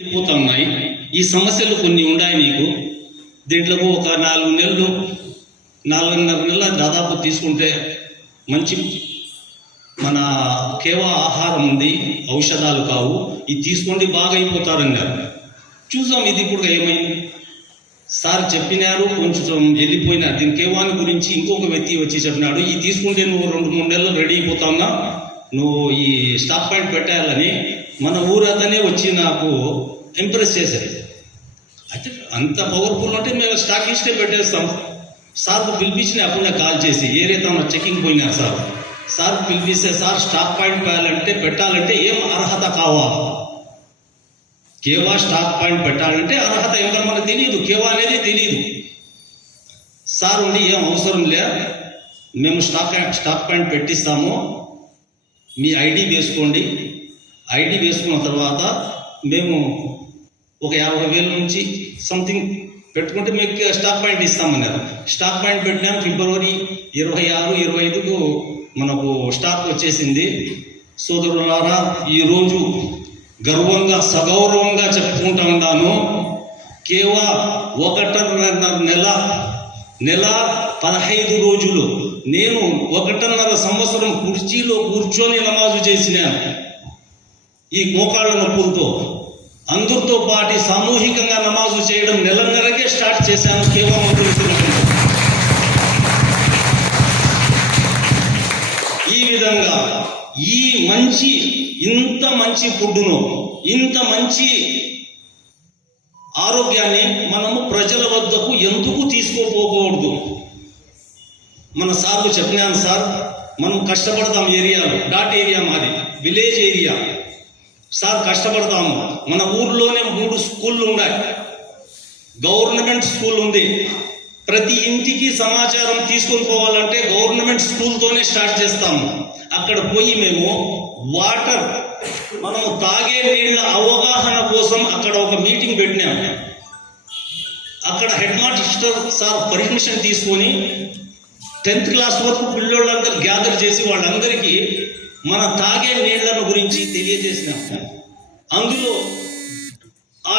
పోతున్నాయి. ఈ సమస్యలు కొన్ని ఉన్నాయి నీకు. దీంట్లో ఒక 4 నెలలు 4.5 నెలల దాదాపు తీసుకుంటే మంచి మన కేవా ఆహారం ఉంది, ఔషధాలు కావు, ఇది తీసుకోండి బాగా అయిపోతారన్నారు. చూసాం ఇది ఇప్పుడు ఏమైంది. సార్ చెప్పినారు, కొంచెం వెళ్ళిపోయినారు. దీని కేవాని గురించి ఇంకొక వ్యక్తి వచ్చి చెప్పినాడు, ఇది తీసుకుంటే నువ్వు 2-3 నెలలు రెడీ అయిపోతావునా, నువ్వు ఈ స్టాప్ పాయింట్ పెట్టాలని మన ఊరు అతనే వచ్చి నాకు ఇంప్రెస్ చేశారు. అయితే అంత పవర్ఫుల్ అంటే మేము స్టాక్ ఇస్తే పెట్టేస్తాం. సార్కు పిలిపించిన అప్పుడే కాల్ చేసి ఏదైతే చెకింగ్ పోయినా సార్ పిలిపిస్తే, సార్ స్టాక్ పాయింట్ పెట్టాలంటే ఏం అర్హత కావాలి, కేవా స్టాక్ పాయింట్ పెట్టాలంటే అర్హత ఏమన్నా మనకు తెలియదు, కేవా అనేది తెలియదు. సార్ ఉండి ఏం అవసరం లే, మేము స్టాక్ పాయింట్ పెట్టిస్తాము, మీ ఐడి వేసుకోండి, ఐడి వేసుకున్న తర్వాత మేము ఒక 50,000 నుంచి సంథింగ్ పెట్టుకుంటే మీకు స్టాక్ పాయింట్ ఇస్తామన్నారు. స్టాక్ పాయింట్ పెట్టినాం. ఫిబ్రవరి 26, 25కు మనకు స్టాక్ వచ్చేసింది. సోదరులారా, ఈరోజు గర్వంగా సగౌరవంగా చెప్పుకుంటా ఉన్నాను, కేవలం 1.5 నెల 15 రోజులు నేను 1.5 సంవత్సరం కుర్చీలో కూర్చొని నమాజు చేసినాను ఈ మోకాళ్ళ నొప్పులతో. అందరితో పాటు సామూహికంగా నమాజు చేయడం నెలన్నరకే స్టార్ట్ చేశాను కేవలం. ఈ విధంగా ఇంత మంచి ఫుడ్ను, ఇంత మంచి ఆరోగ్యాన్ని మనము ప్రజల వద్దకు ఎందుకు తీసుకోపోకూడదు? మన సార్లు చెప్పినాను, సార్ మనం కష్టపడతాం, ఏరియాలో డాట్ ఏరియా మాది, విలేజ్ ఏరియా. సార్ కష్టపడతాము, మన ఊర్లోనే 3 స్కూళ్ళు ఉన్నాయి, గవర్నమెంట్ స్కూల్ ఉంది. ప్రతి ఇంటికి సమాచారం తీసుకొని పోవాలంటే గవర్నమెంట్ స్కూల్తోనే స్టార్ట్ చేస్తాము. అక్కడ పోయి మేము వాటర్, మనము తాగే నీళ్ళ అవగాహన కోసం అక్కడ ఒక మీటింగ్ పెట్టినాము. అక్కడ హెడ్ మాస్టర్ సార్ పర్మిషన్ తీసుకొని 10th క్లాస్ వరకు పిల్లోళ్ళందరూ గ్యాదర్ చేసి వాళ్ళందరికీ మన తాగే నీళ్లను గురించి తెలియజేసినాం. అందులో ఆ